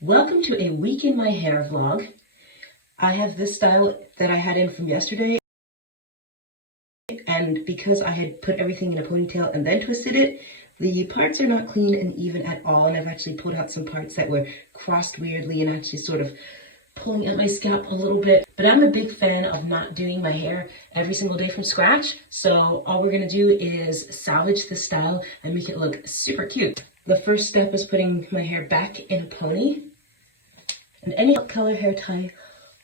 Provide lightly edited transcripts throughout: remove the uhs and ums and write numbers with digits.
Welcome to a week in my hair vlog. I have this style that I had in from yesterday, and because I had put everything in a ponytail and then twisted it, the parts are not clean and even at all, and I've actually pulled out some parts that were crossed weirdly and actually sort of pulling at my scalp a little bit. But I'm a big fan of not doing my hair every single day from scratch, so all we're gonna do is salvage the style and make it look super cute. The first step is putting my hair back in a pony, and any color hair tie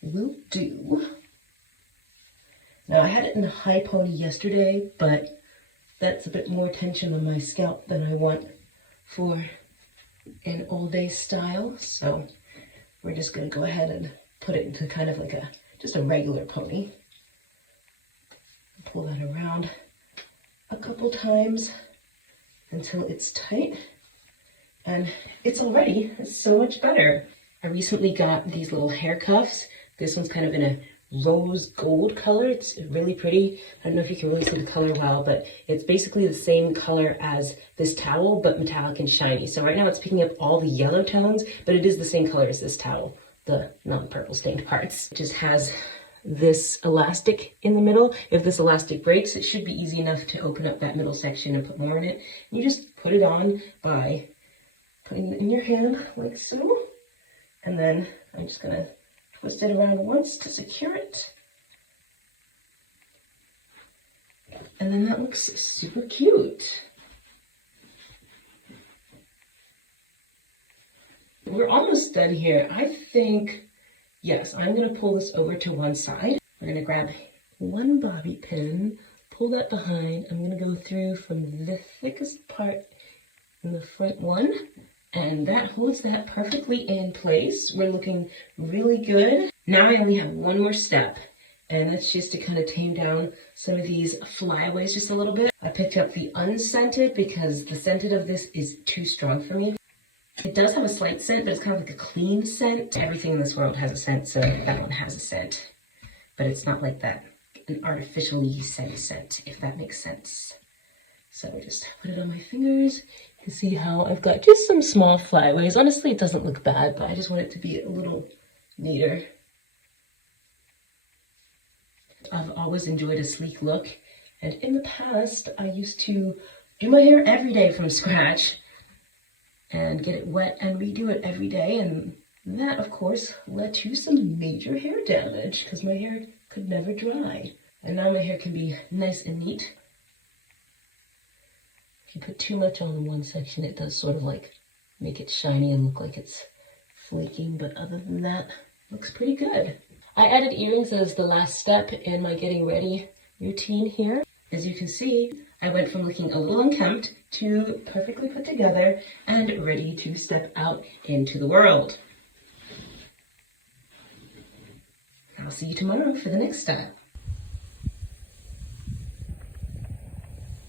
will do. Now I had it in a high pony yesterday, but that's a bit more tension on my scalp than I want for an all day style. So we're just gonna go ahead and put it into kind of like just a regular pony. Pull that around a couple times until it's tight. And it's so much better. I recently got these little hair cuffs. This one's kind of in a rose gold color. It's really pretty. I don't know if you can really see the color well, but it's basically the same color as this towel, but metallic and shiny. So right now it's picking up all the yellow tones, but it is the same color as this towel, the non-purple stained parts. It just has this elastic in the middle. If this elastic breaks, it should be easy enough to open up that middle section and put more in it. You just put it on by putting it in your hand like so. And then I'm just gonna twist it around once to secure it. And then that looks super cute. We're almost done here. I think, yes, I'm gonna pull this over to one side. We're gonna grab one bobby pin, pull that behind. I'm gonna go through from the thickest part in the front one, and that holds that perfectly in place. We're looking really good. Now I only have one more step, and that's just to kind of tame down some of these flyaways just a little bit. I picked up the unscented because the scented of this is too strong for me. It does have a slight scent, but it's kind of like a clean scent. Everything in this world has a scent, so that one has a scent. But it's not like that, an artificially scent, if that makes sense. So I just put it on my fingers. You can see how I've got just some small flyaways. Honestly, it doesn't look bad, but I just want it to be a little neater. I've always enjoyed a sleek look, and in the past, I used to do my hair every day from scratch and get it wet and redo it every day, and that, of course, led to some major hair damage because my hair could never dry. And now my hair can be nice and neat. If you put too much on one section, it does sort of like make it shiny and look like it's flaking, but other than that, looks pretty good. I added earrings as the last step in my getting ready routine here. As you can see, I went from looking a little unkempt to perfectly put together and ready to step out into the world. I'll see you tomorrow for the next style.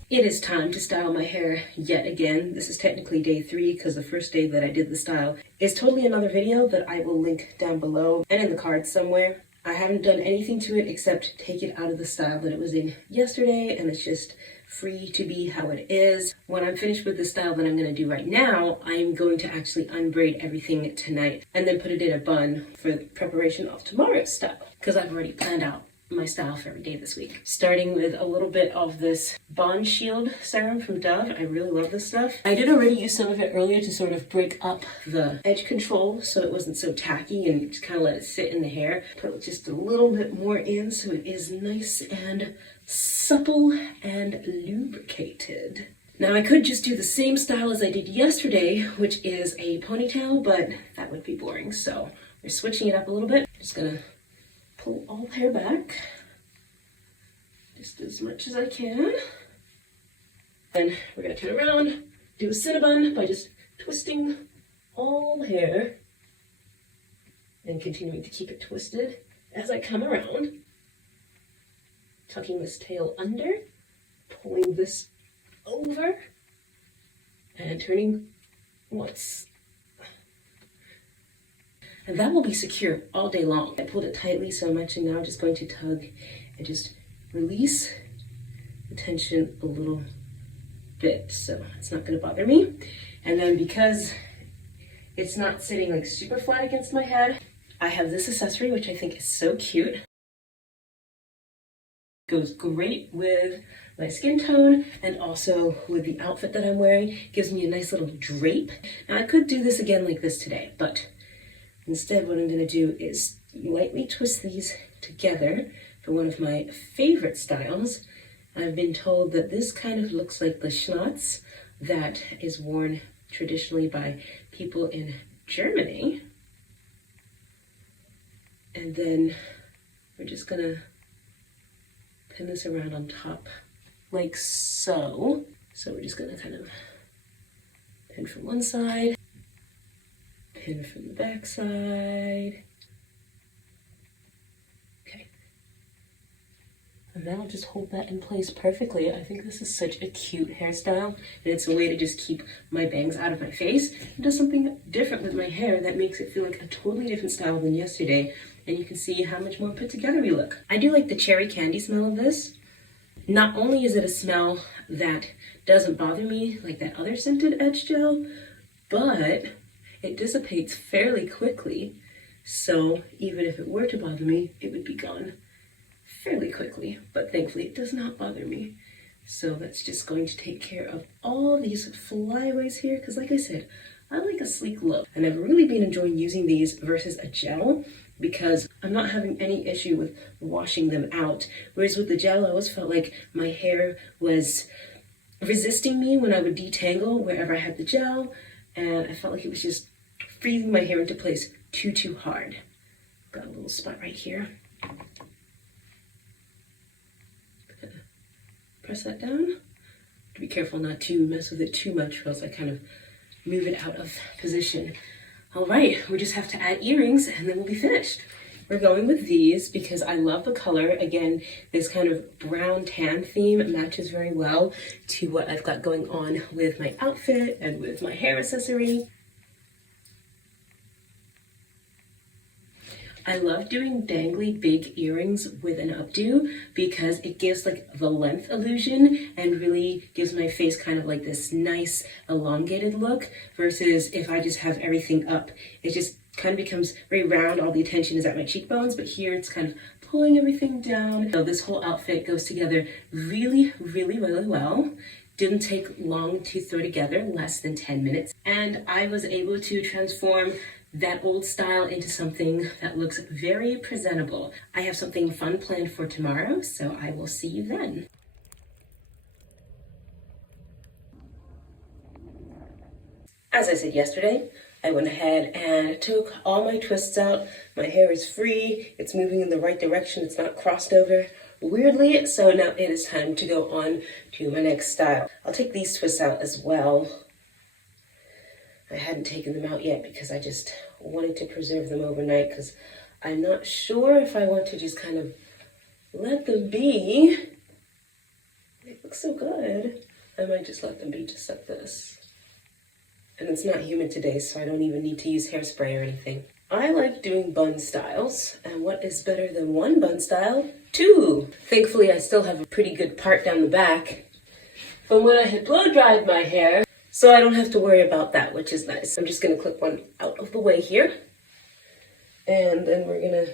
It is time to style my hair yet again. This is technically day 3 because the first day that I did the style is totally another video that I will link down below and in the cards somewhere. I haven't done anything to it except take it out of the style that it was in yesterday, and it's just free to be how it is. When I'm finished with the style that I'm going to do right now, I'm going to actually unbraid everything tonight and then put it in a bun for the preparation of tomorrow's style, because I've already planned out my style for every day this week. Starting with a little bit of this Bond Shield serum from Dove. I really love this stuff. I did already use some of it earlier to sort of break up the edge control so it wasn't so tacky, and just kind of let it sit in the hair. Put just a little bit more in so it is nice and supple and lubricated. Now I could just do the same style as I did yesterday, which is a ponytail, but that would be boring. So we're switching it up a little bit. Just gonna pull all the hair back just as much as I can. Then we're gonna turn around, do a Cinnabun by just twisting all the hair and continuing to keep it twisted as I come around. Tucking this tail under, pulling this over, and turning once. And that will be secure all day long. I pulled it tightly, so I'm actually now just going to tug and just release the tension a little bit, so it's not going to bother me. And then because It's not sitting like super flat against my head. I have this accessory, which I think is so cute. Goes great with my skin tone and also with the outfit that I'm wearing. Gives me a nice little drape. Now I could do this again like this today, but instead what I'm gonna do is lightly twist these together for one of my favorite styles. I've been told that this kind of looks like the schnatz that is worn traditionally by people in Germany. And then we're just gonna pin this around on top like so. So we're just gonna kind of pin from one side, pin from the back side. Okay. And that'll just hold that in place perfectly. I think this is such a cute hairstyle, and it's a way to just keep my bangs out of my face. It does something different with my hair that makes it feel like a totally different style than yesterday, and you can see how much more put together we look. I do like the cherry candy smell of this. Not only is it a smell that doesn't bother me like that other scented edge gel, but it dissipates fairly quickly. So even if it were to bother me, it would be gone fairly quickly, but thankfully it does not bother me. So that's just going to take care of all these flyaways here, because like I said, I like a sleek look, and I've really been enjoying using these versus a gel because I'm not having any issue with washing them out. Whereas with the gel, I always felt like my hair was resisting me when I would detangle wherever I had the gel, and I felt like it was just freezing my hair into place too hard. Got a little spot right here. Press that down. Be careful not to mess with it too much, or else I kind of move it out of position. All right, we just have to add earrings and then we'll be finished. We're going with these because I love the color. Again, this kind of brown tan theme matches very well to what I've got going on with my outfit and with my hair accessory. I love doing dangly big earrings with an updo because it gives like the length illusion and really gives my face kind of like this nice elongated look, versus if I just have everything up, it just kind of becomes very round. All the attention is at my cheekbones, but here it's kind of pulling everything down. So this whole outfit goes together really well. Didn't take long to throw together, less than 10 minutes. And I was able to transform that old style into something that looks very presentable. I have something fun planned for tomorrow, so I will see you then. As I said yesterday, I went ahead and took all my twists out. My hair is free, it's moving in the right direction, it's not crossed over weirdly, so now it is time to go on to my next style. I'll take these twists out as well. I hadn't taken them out yet because I just wanted to preserve them overnight, because I'm not sure if I want to just kind of let them be. They look so good. I might just let them be just like this. And it's not humid today, so I don't even need to use hairspray or anything. I like doing bun styles, and what is better than one bun style? Two! Thankfully, I still have a pretty good part down the back from when I had blow dried my hair, so I don't have to worry about that, which is nice. I'm just gonna clip one out of the way here. And then we're gonna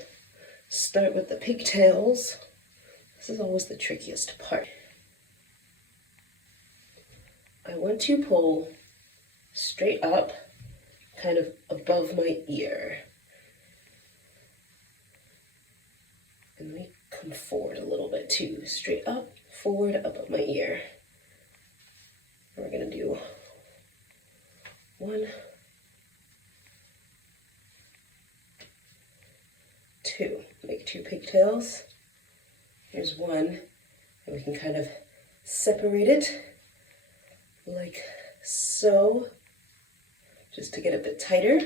start with the pigtails. This is always the trickiest part. I want to pull straight up, kind of above my ear. And let me come forward a little bit too. Straight up, forward, above my ear. And we're gonna do 1, 2. Make 2 pigtails. Here's 1, and we can kind of separate it like so, just to get a bit tighter.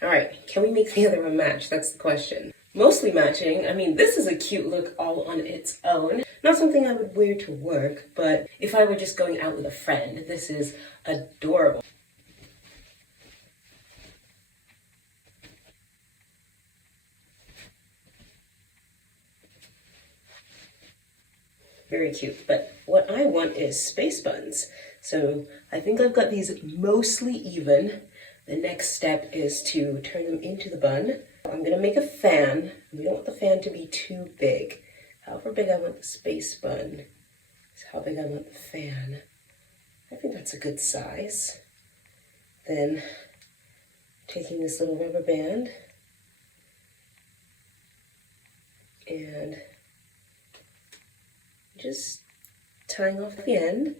All right, can we make the other one match? That's the question. Mostly matching. I mean, this is a cute look all on its own. Not something I would wear to work, but if I were just going out with a friend, this is adorable. Very cute, but what I want is space buns. So I think I've got these mostly even. The next step is to turn them into the bun. I'm gonna make a fan. We don't want the fan to be too big. However big I want the space bun is how big I want the fan. I think that's a good size. Then taking this little rubber band and just tying off the end.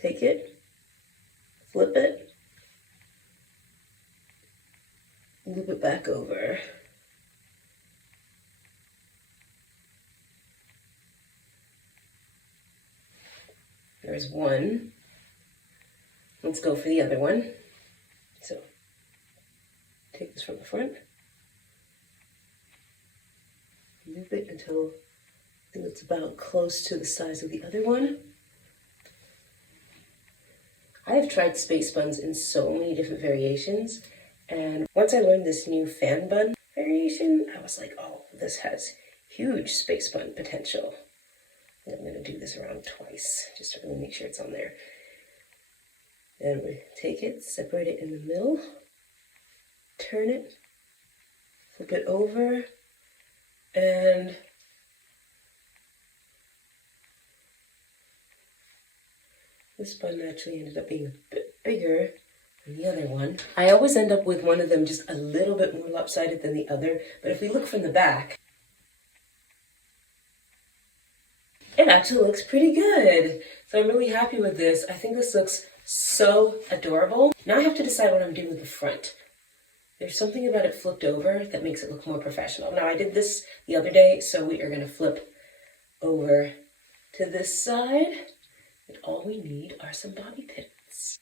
Take it, flip it, loop it back over. There's one. Let's go for the other one. So, take this from the front, loop it until I think it's about close to the size of the other one. I have tried space buns in so many different variations, and once I learned this new fan bun variation, I was like, oh, this has huge space bun potential. And I'm going to do this around twice, just to really make sure it's on there. Then we take it, separate it in the middle, turn it, flip it over, and this bun actually ended up being a bit bigger than the other one. I always end up with one of them just a little bit more lopsided than the other, but if we look from the back, it actually looks pretty good. So I'm really happy with this. I think this looks so adorable. Now I have to decide what I'm doing with the front. There's something about it flipped over that makes it look more professional. Now I did this the other day, so we are going to flip over to this side. And all we need are some bobby pins.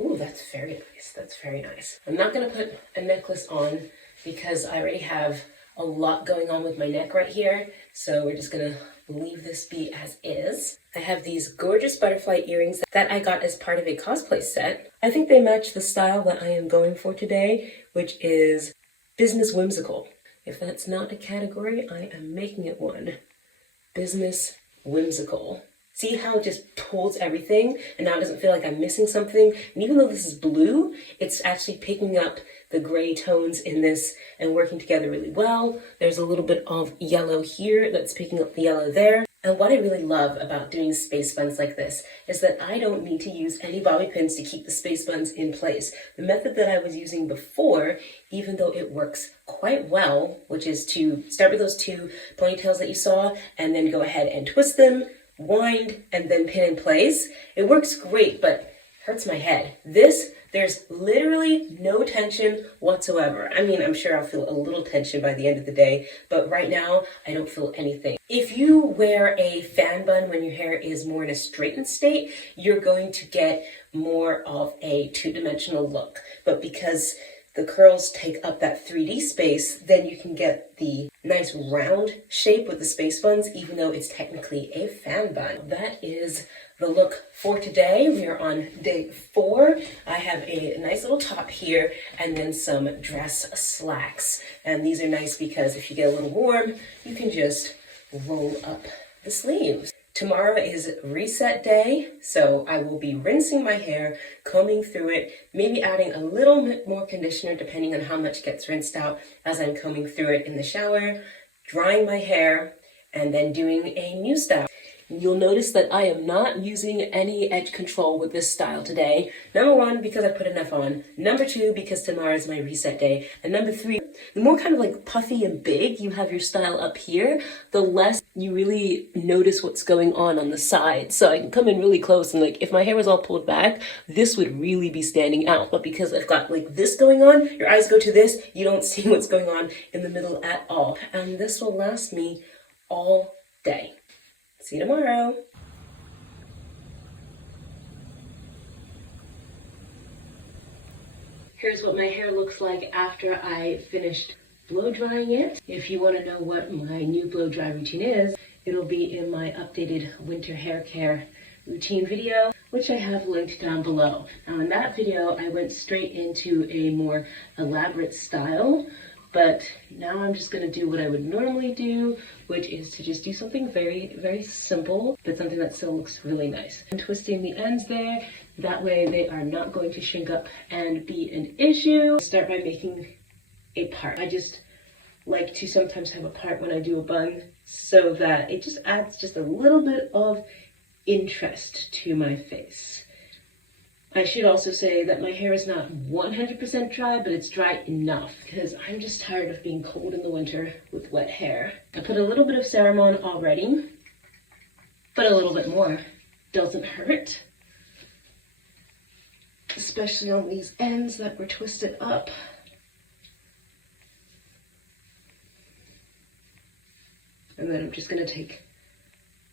Ooh, that's very nice. That's very nice. I'm not going to put a necklace on because I already have a lot going on with my neck right here. So we're just going to leave this be as is. I have these gorgeous butterfly earrings that I got as part of a cosplay set. I think they match the style that I am going for today, which is business whimsical. If that's not a category, I am making it one. Business whimsical. See how it just pulls everything and now it doesn't feel like I'm missing something? And even though this is blue, it's actually picking up the gray tones in this and working together really well. There's a little bit of yellow here that's picking up the yellow there. And what I really love about doing space buns like this is that I don't need to use any bobby pins to keep the space buns in place. The method that I was using before, even though it works quite well, which is to start with those two ponytails that you saw and then go ahead and twist them, wind, and then pin in place. It works great, but hurts my head. This, there's literally no tension whatsoever. I mean, I'm sure I'll feel a little tension by the end of the day, but right now, I don't feel anything. If you wear a fan bun when your hair is more in a straightened state, you're going to get more of a two-dimensional look. But because the curls take up that 3D space, then you can get the nice round shape with the space buns, even though it's technically a fan bun. That is the look for today. We are on day 4. I have a nice little top here and then some dress slacks. And these are nice because if you get a little warm, you can just roll up the sleeves. Tomorrow is reset day, so I will be rinsing my hair, combing through it, maybe adding a little bit more conditioner depending on how much gets rinsed out as I'm combing through it in the shower, drying my hair, and then doing a new style. You'll notice that I am not using any edge control with this style today. Number 1, because I put enough on. Number 2, because tomorrow is my reset day. And number 3, the more kind of like puffy and big you have your style up here, the less you really notice what's going on the side. So I can come in really close and like, if my hair was all pulled back, this would really be standing out. But because I've got like this going on, your eyes go to this, you don't see what's going on in the middle at all. And this will last me all day. See you tomorrow. Here's what my hair looks like after I finished blow drying it. If you want to know what my new blow dry routine is, it'll be in my updated winter hair care routine video, which I have linked down below. Now in that video, I went straight into a more elaborate style But now I'm just gonna do what I would normally do, which is to just do something very, very simple, but something that still looks really nice. I'm twisting the ends there, that way they are not going to shrink up and be an issue. Start by making a part. I just like to sometimes have a part when I do a bun so that it just adds just a little bit of interest to my face. I should also say that my hair is not 100% dry, but it's dry enough because I'm just tired of being cold in the winter with wet hair. I put a little bit of serum on already, but a little bit more doesn't hurt, especially on these ends that were twisted up. And then I'm just gonna take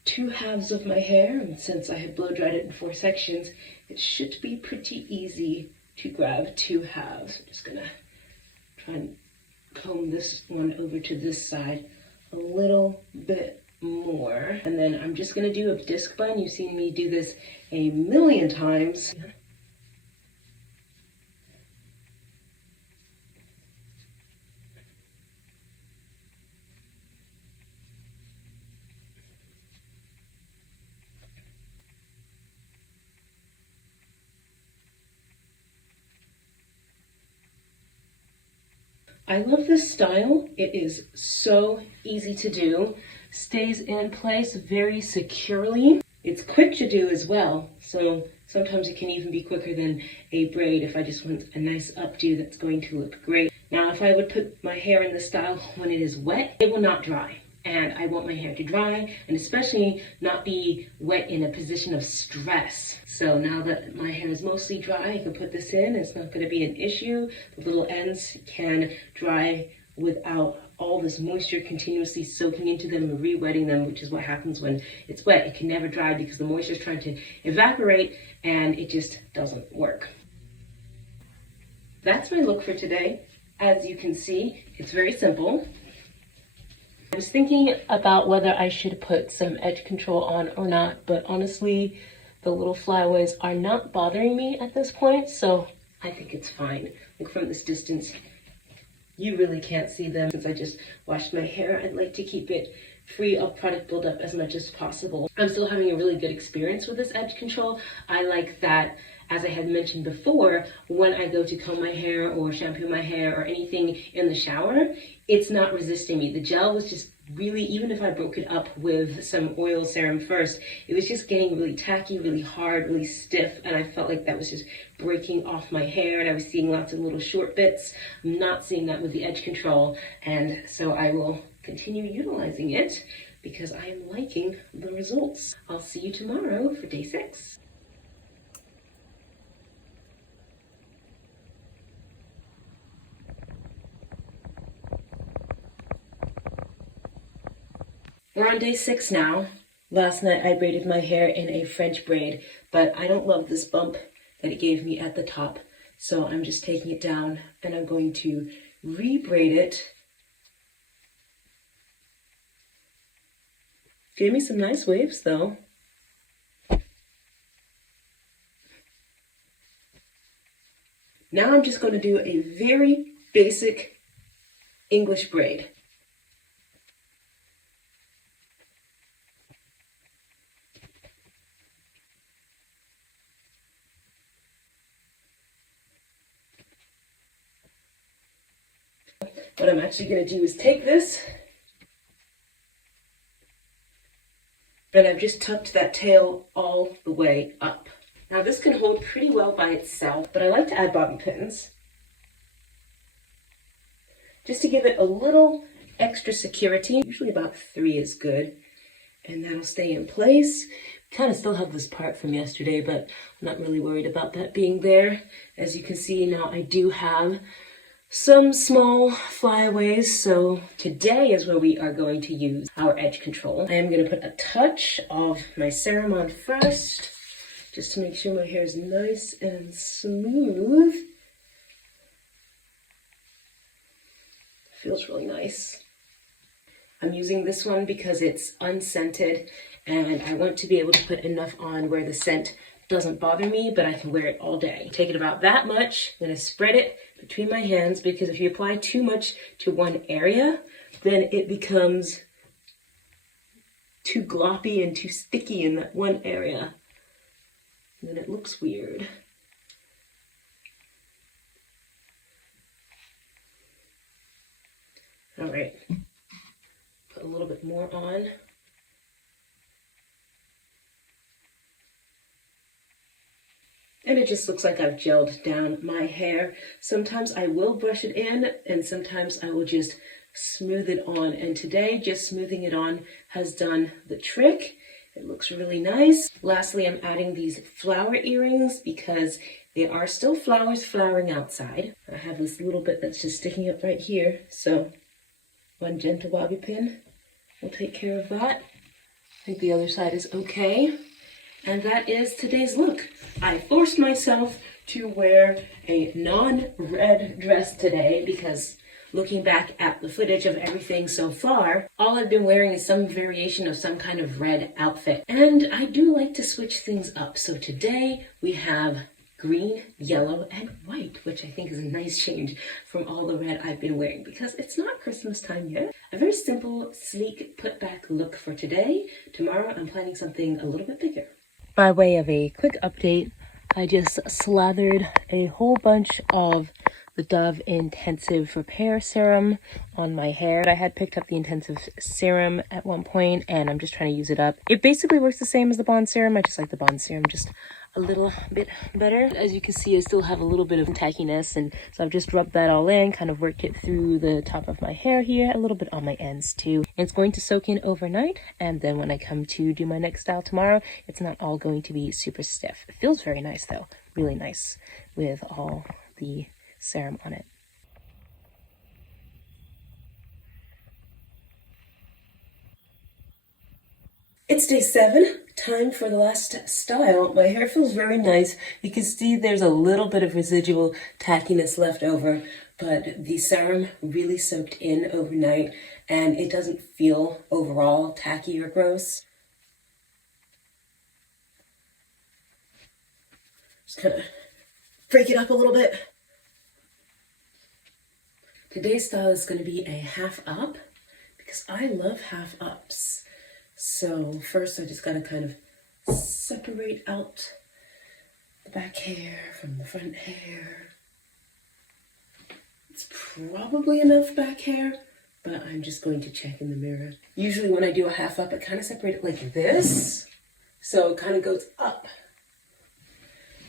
2 halves of my hair, and since I had blow dried it in 4 sections, it should be pretty easy to grab 2 halves. I'm just gonna try and comb this one over to this side a little bit more. And then I'm just gonna do a disc bun. You've seen me do this a million times. I love this style. It is so easy to do, stays in place very securely. It's quick to do as well, so sometimes it can even be quicker than a braid if I just want a nice updo that's going to look great. Now, if I would put my hair in this style when it is wet, it will not dry. And I want my hair to dry and especially not be wet in a position of stress. So now that my hair is mostly dry, I can put this in. It's not gonna be an issue. The little ends can dry without all this moisture continuously soaking into them and re-wetting them, which is what happens when it's wet. It can never dry because the moisture is trying to evaporate and it just doesn't work. That's my look for today. As you can see, it's very simple. I was thinking about whether I should put some edge control on or not, but honestly, the little flyaways are not bothering me at this point, so I think it's fine. Like from this distance, you really can't see them. Since I just washed my hair, I'd like to keep it free of product buildup as much as possible. I'm still having a really good experience with this edge control. I like that, as I had mentioned before, when I go to comb my hair or shampoo my hair or anything in the shower, it's not resisting me. The gel was just really, even if I broke it up with some oil serum first, it was just getting really tacky, really hard, really stiff, and I felt like that was just breaking off my hair, and I was seeing lots of little short bits. I'm not seeing that with the edge control, and so I will continue utilizing it because I am liking the results. I'll see you tomorrow for day 6. We're on day 6 now. Last night I braided my hair in a French braid, but I don't love this bump that it gave me at the top. So I'm just taking it down and I'm going to re-braid it. Gave me some nice waves though. Now I'm just going to do a very basic English braid. What I'm actually going to do is take this, and I've just tucked that tail all the way up. Now this can hold pretty well by itself, but I like to add bobby pins just to give it a little extra security. Usually about 3 is good, and that'll stay in place. Kind of still have this part from yesterday, but I'm not really worried about that being there. As you can see now, I do have some small flyaways, so today is where we are going to use our edge control. I am going to put a touch of my serum on first, just to make sure my hair is nice and smooth. Feels really nice. I'm using this one because it's unscented, and I want to be able to put enough on where the scent doesn't bother me, but I can wear it all day. Take it about that much, I'm gonna spread it between my hands, because if you apply too much to one area, then it becomes too gloppy and too sticky in that one area. And then it looks weird. All right, put a little bit more on. And it just looks like I've gelled down my hair. Sometimes I will brush it in, and sometimes I will just smooth it on. And today, just smoothing it on has done the trick. It looks really nice. Lastly, I'm adding these flower earrings because there are still flowers flowering outside. I have this little bit that's just sticking up right here. So one gentle bobby pin will take care of that. I think the other side is okay. And that is today's look. I forced myself to wear a non-red dress today because looking back at the footage of everything so far, all I've been wearing is some variation of some kind of red outfit. And I do like to switch things up. So today we have green, yellow, and white, which I think is a nice change from all the red I've been wearing because it's not Christmas time yet. A very simple, sleek, put-back look for today. Tomorrow I'm planning something a little bit bigger. By way of a quick update, I just slathered a whole bunch of the Dove Intensive Repair Serum on my hair. I had picked up the Intensive Serum at one point, and I'm just trying to use it up. It basically works the same as the Bond Serum. I just like the Bond Serum just a little bit better. As you can see, I still have a little bit of tackiness, and so I've just rubbed that all in, kind of worked it through the top of my hair here, a little bit on my ends too. And it's going to soak in overnight, and then when I come to do my next style tomorrow, it's not all going to be super stiff. It feels very nice though, really nice with all the serum on it. It's day 7, time for the last style. My hair feels very nice. You can see there's a little bit of residual tackiness left over, but the serum really soaked in overnight and it doesn't feel overall tacky or gross. Just kind of break it up a little bit. Today's style is going to be a half up because I love half ups. So first I just got to kind of separate out the back hair from the front hair. It's probably enough back hair, but I'm just going to check in the mirror. Usually when I do a half up, I kind of separate it like this. So it kind of goes up.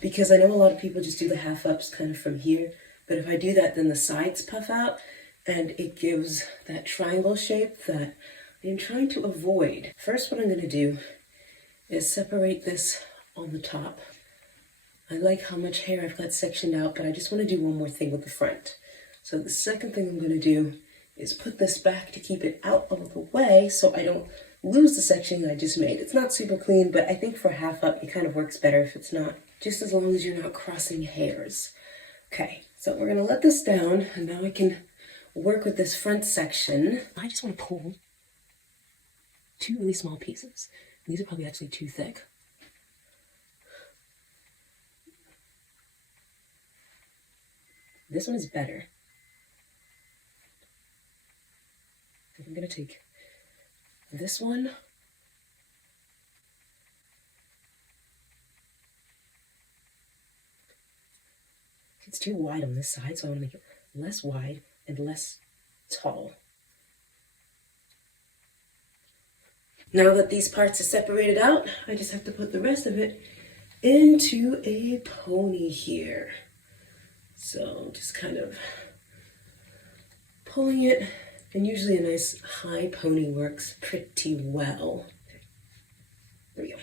Because I know a lot of people just do the half ups kind of from here. But if I do that, then the sides puff out and it gives that triangle shape that I'm trying to avoid. First, what I'm going to do is separate this on the top. I like how much hair I've got sectioned out, but I just want to do one more thing with the front. So the second thing I'm going to do is put this back to keep it out of the way so I don't lose the section I just made. It's not super clean, but I think for half up, it kind of works better if it's not. Just as long as you're not crossing hairs. Okay, so we're going to let this down, and now I can work with this front section. I just want to pull 2 really small pieces. These are probably actually too thick. This one is better. I'm going to take this one. It's too wide on this side, so I want to make it less wide and less tall. Now that these parts are separated out, I just have to put the rest of it into a pony here. So just kind of pulling it, and usually a nice high pony works pretty well. There we go.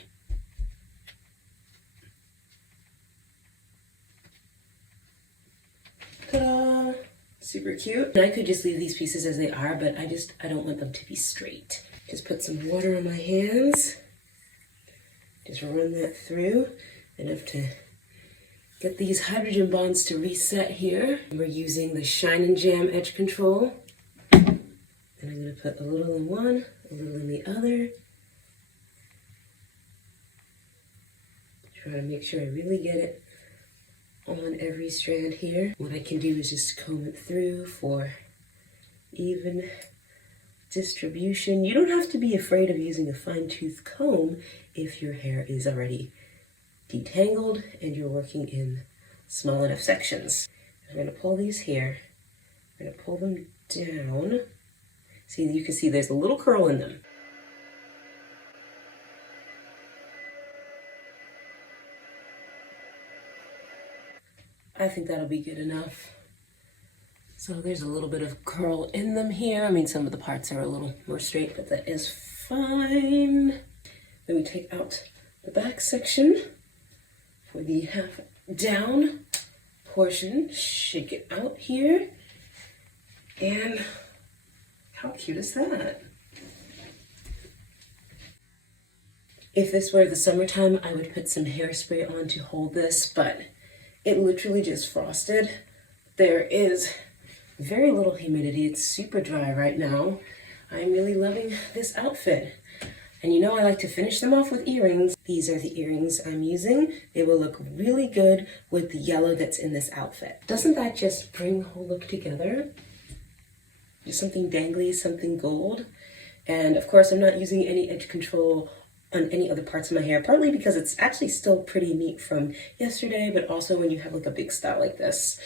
Ta-da! Super cute. And I could just leave these pieces as they are, but I don't want them to be straight. Just put some water on my hands. Just run that through. Enough to get these hydrogen bonds to reset here. We're using the Shine and Jam Edge Control. And I'm going to put a little in one, a little in the other. Try to make sure I really get it on every strand here. What I can do is just comb it through for even distribution. You don't have to be afraid of using a fine-tooth comb if your hair is already detangled and you're working in small enough sections. I'm going to pull these here. I'm going to pull them down. See, you can see there's a little curl in them. I think that'll be good enough. So there's a little bit of curl in them here. I mean, some of the parts are a little more straight, but that is fine. Then we take out the back section for the half down portion. Shake it out here. And how cute is that? If this were the summertime, I would put some hairspray on to hold this, but it literally just frosted. There is very little humidity. It's super dry right now. I'm really loving this outfit. And you know I like to finish them off with earrings. These are the earrings I'm using. They will look really good with the yellow that's in this outfit. Doesn't that just bring the whole look together? Just something dangly, something gold. And of course I'm not using any edge control on any other parts of my hair, partly because it's actually still pretty neat from yesterday, but also when you have like a big style like this.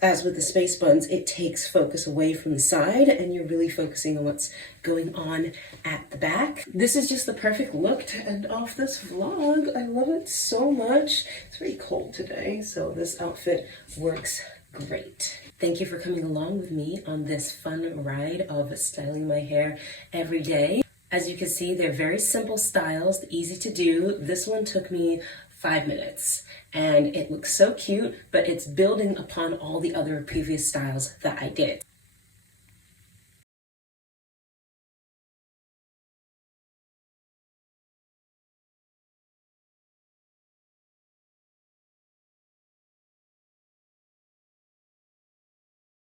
As with the space buns, it takes focus away from the side and you're really focusing on what's going on at the back. This is just the perfect look to end off this vlog. I love it so much. It's very cold today, so this outfit works great. Thank you for coming along with me on this fun ride of styling my hair every day. As you can see, they're very simple styles, easy to do. This one took me 5 minutes and it looks so cute, but it's building upon all the other previous styles that I did.